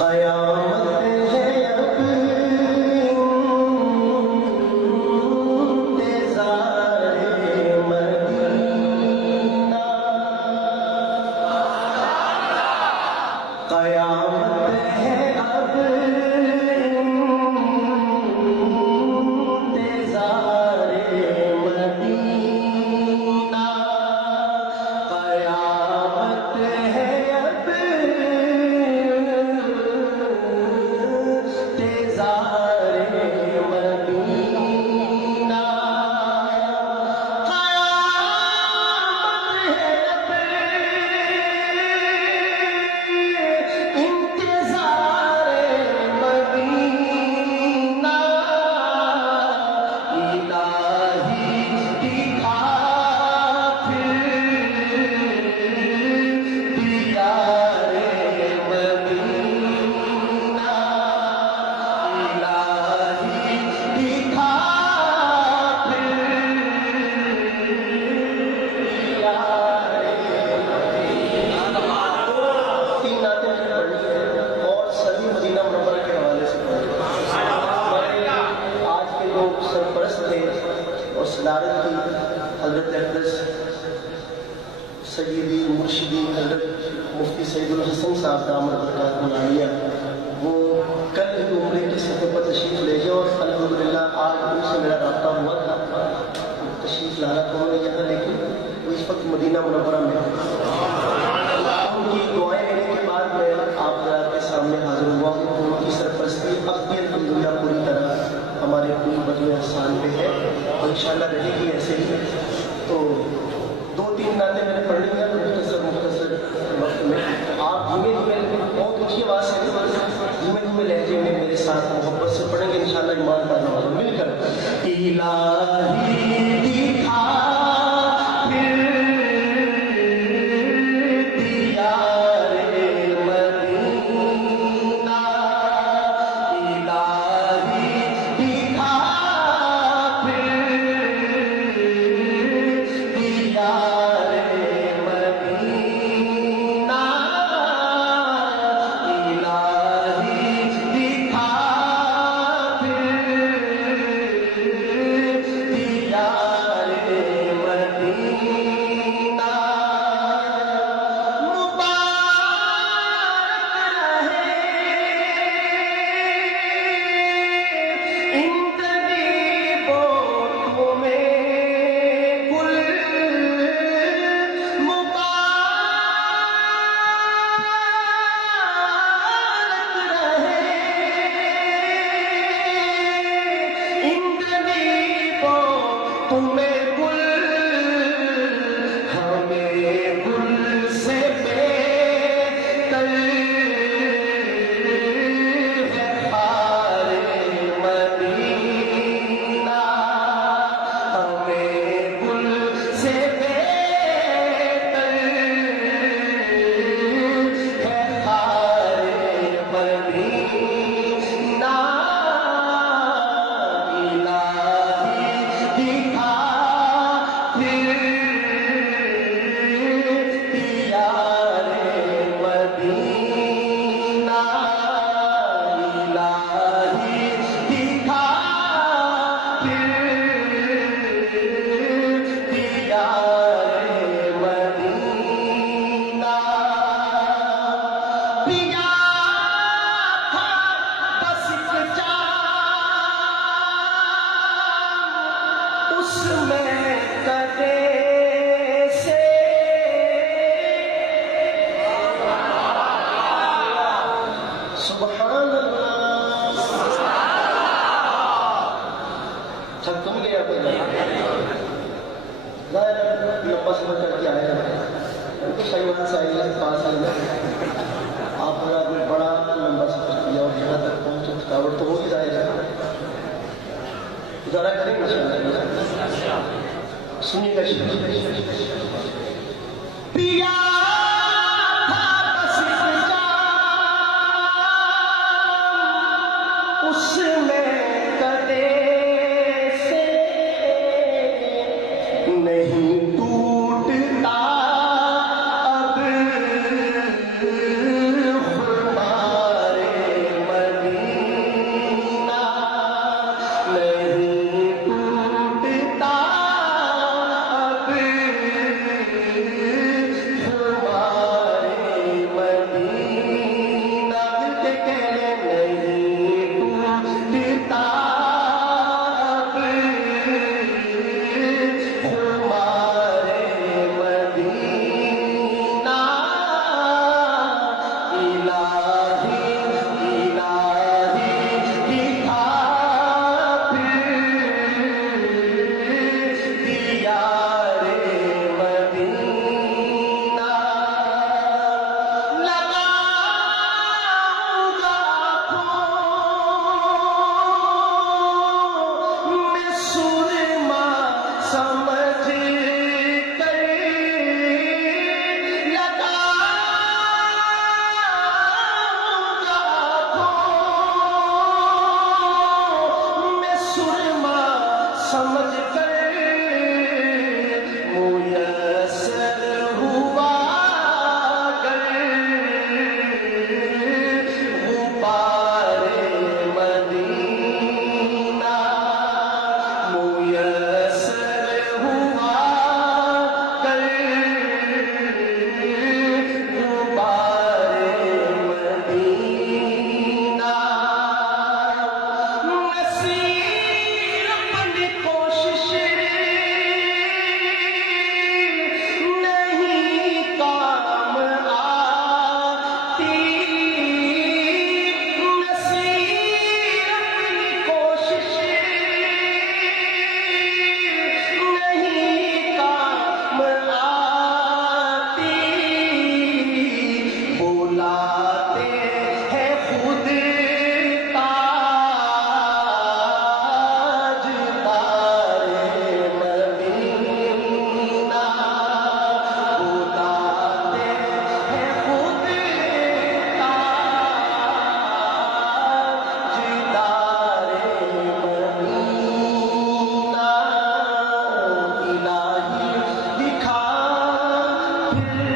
قیامت ہے اب انتظار مدینہ، قیامت ہے اب انتظار مدینہ، قیامت ہے اب صدارت کی حضرت اقدس سیدی مرشدی حضرت مفتی سعید الحسن صاحب دامت برکاتہ العالیہ، وہ کل ہی عمرے کے سفر پر تشریف لے گئے اور الحمدللہ آج ان سے میرا رابطہ ہوا تھا، تشریف لانا تو انہوں نے یہاں، لیکن وہ اس وقت مدینہ منورہ میں ان کی دعائیں لینے کے بعد میں آپ کے سامنے حاضر ہوا ہوں، تو ان کی سرپرستی اب بھی الحمدللہ پوری طرح ہمارے پوری بدو احسان پہ ہے اور انشاءاللہ رہے گی ایسے ہی۔ تو دو تین نعتیں میں نے پڑھ لی ہیں مختصر وقت میں، آپ دھیمے دھیمے بہت اونچی آواز سے دھیمے دھیمے لہجے میں میرے ساتھ محبت سے پڑھیں گے انشاءاللہ ایمان کا نواز مل کر۔ الہی دکھا پھر دیار مدینہ، الہی دکھا پھر دیار مدینہ، الہی دکھا پھر دیار مدینہ، مبارک رہے ان قریبوں میں گل، مبارک رہے ان قریبوں میں گل، ہمیں گل سے بہتر ہے خار مدینہ، ہمیں گل سے بہتر ہے خار مدینہ، الہی دکھا پھر دیار مدینہ، الہی دکھا پھر دیار مدینہ، پیا تھا بس ایک جام اس میں کدے سے، سبحان اللہ، تھک تم گیا کوئی ظاہر ہے لمبا سفر کر کے آئے ہیں تو سیوان سے آئیے پاس آئیے، آپ نے بڑا لمبا سفر کیا اور یہاں تک پہنچے، تھکاوٹ تو ہوگی ظاہر ہے، گزارا کریں گے سنیے گا شیخ۔ پیا تھا بس ایک جام اس میں کدے سے نہیں ٹوٹتا اب خمار کے